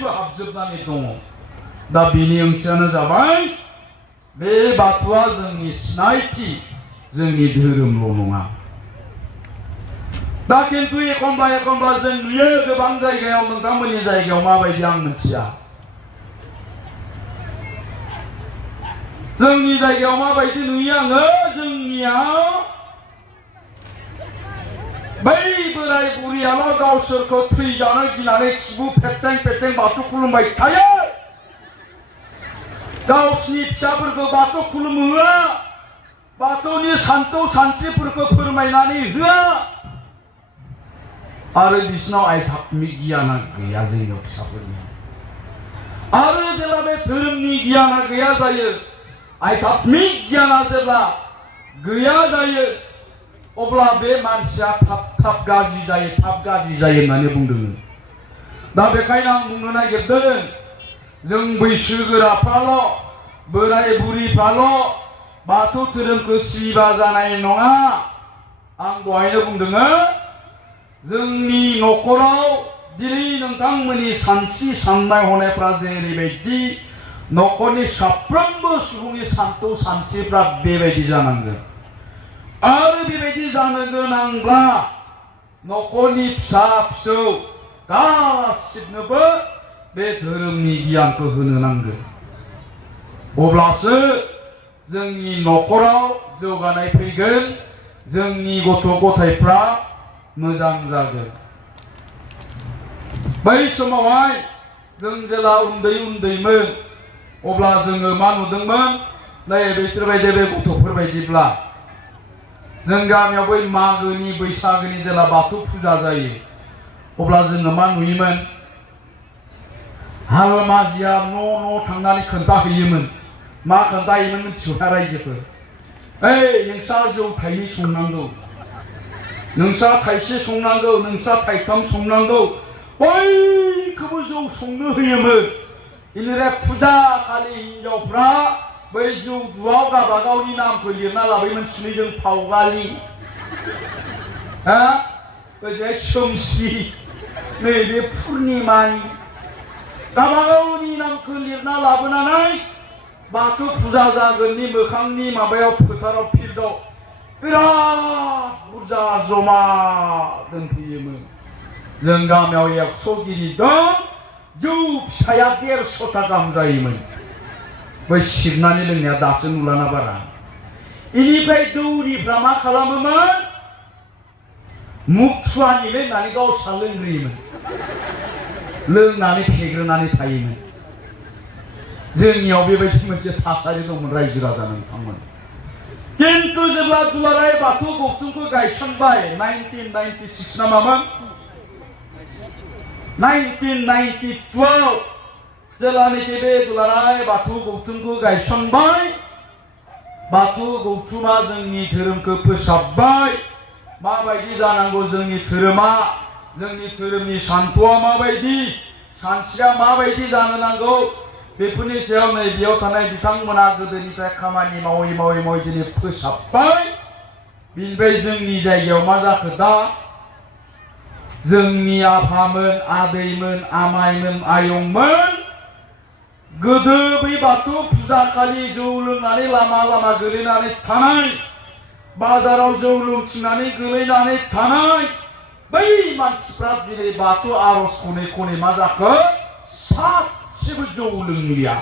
गासिबो हाबजोबनानै दङ। दा बिनि ओंथियानो जाबाय बे बाथौआ जोंनि सिनायथि, जोंनि धोरोमल' नङा। दा खिन्थु एखमब्ला एखमब्ला जों नुयो गोबां जायगायाव, नोंथांमोननि जायगायाव माबायदि आं मिथिया, जोंनि जायगायाव माबायदि नुयो आङो, जोंनियाव बै बोराय बुरियाल' गावसोरखौ थैजानो गिनानै खिबु फेरथें फेरथें बाथौ खुलुमबाय थायो, गावसिनि फिसाफोरखौ बाथौ खुलुमहोआ, बाथौनि सान्थौ सानस्रिफोरखौ फोरमायनानै होआ, आरो बिसिनाव आध्यात्मिक गियाना गैया जोंनि फिसाफोरनि। आरो जेब्ला बे धोरोमनि गियाना गैया जायो, आध्यात्मिक गियाना जेब्ला गैया जायो, अब्ला बे मानसिया थाब गाज्रि जायो, थाब गाज्रि जायो होननानै बुंदों। दा बेखायनो आं बुंनो नागिरदों, जों बैसोगोराफ्राल', बोराय बुरिफ्राल' बाथौ धोरोमखौ सिबिबा जानाय नङा। आं दहायनो बुंदों, जोंनि न'खराव दिनै नोंथांमोननि सानस्रि साननाय हनायफ्रा जेरैबायदि, न'खरनि साफ्रोमबो सुबुंनि सान्थौ सानस्रिफ्रा बेबायदि जानांगोन। आरो बेबायदि जानो गोनांब्ला न'खरनि फिसा फिसौ गासिबनोबो बे धोरोमनि गियानखौ होनो नांगोन। अब्लासो जोंनि न'खराव जौगानाय फैगोन, जोंनि गथ' गथायफ्रा मोजां जागोन। बै समावहाय जों जेला उन्दै उन्दैमोन, अब्ला जोङो मा नुदोंमोन, नै बिसोरबायदि बे गथ'फोर बायदिब्ला जों गामियाव बै मागोनि बैसागोनि जेला बाथौ फुजा जायो, अब्ला जोङो मा नुयोमोन, हालमाजिया न' थांनानै खोन्थाहैयोमोन। मा खोन्थाहैयोमोन मिथिगौना रायजोफोर? ओइ नोंस्रा जौ थाइनै संनांगौ, नोंस्रा थाइसे संनांगौ, नोंस्रा थाइथाम संनांगौ, बयखौबो जौ संनो होयोमोन। बेनिफ्राय फुजा खालि हिनजावफ्रा बै जौ दुआव गावबागावनि नामखौ लिरना लाबोयोमोन, सिनिजों फावगालि, ओजोंहाय सोमसि, नैबे पुर्निमानि, गावबागावनि नामखौ लिरना लाबोनानै बाथौ फुजा जागोननि मोखांनि माबायाव, फोथाराव, फिल्डआव बिराद बुरजा जमा दोनफैयोमोन। जों गामियाव 100 गिरि दं, जौ फिसाया 150 गाहाम जायोमोन। बै सिरनानै लोंनाया दासो नुलाना बारा। बेनिफ्राय दौरिफ्रा मा खालामोमोन, मुखुवानिलै होननानै गावस्रा लोंग्रोयोमोन, लोंनानै फेग्रोनानै थायोमोन। जोंनियाव बेबायदि मोनसे थासारि दंमोन रायजो राजा नोंथांमोन। किन्तु जेब्ला दुलाराय बाथौ गौथुमखौ गायसनबाय, 1996 ना मामोन, 1992 जेलानोखि बे दुलाराय बाथौ गौथुमखौ गायसनबाय, बाथौ गौथुमा जोंनि धोरोमखौ फोसाबबाय। माबायदि जानांगौ जोंनि धोरोमा, जोंनि धोरोमनि सान्थौआ माबायदि, सानस्रिया माबायदि जानो नांगौ, बेफोरनि सायाव नै बेयाव थानाय बिथांमोना गोदोनिफ्राय खामानि मावै मावै मावै दिनै फोसाबबाय। बिनिफ्राय जोंनि जायगायाव मा जाखो, दा जोंनि आफामोन, आदैमोन, आमाइमोन, आयंमोन गोदो बै बाथौ फुजा खालि जौ लोंनानै लामा लामा गोलैनानै थानाय, बाजाराव जौ लोंथिंनानै गोलैनानै थानाय बै मानसिफ्रा दिनै बाथौ आर'ज खनै खनै मा जाखो, सासेबो जौ लोंलिया,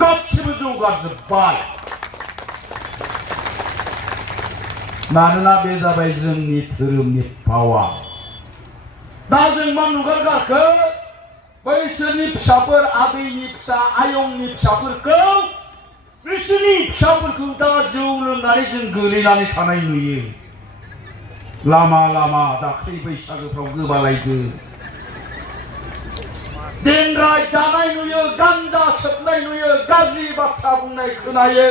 गासिबो जौ गारजोब्बाय। मानोना बे जाबाय जोंनि धोरोमनि पावार। दा जों मा नुगारगारखो, बैसोरनि फिसाफोर, आदैनि फिसा, आयंनि फिसाफोरखौ, बिसोरनि फिसाफोरखौ दा जौ लोंनानै जों गोलैनानै थानाय नुयो। लामा लामा दाख्लै बैसागोफ्राव गोबालायदो, देनद्राय जानाय नुयो, गान्जा सोबनाय नुयो, गाज्रि बाथ्रा बुंनाय खोनायो।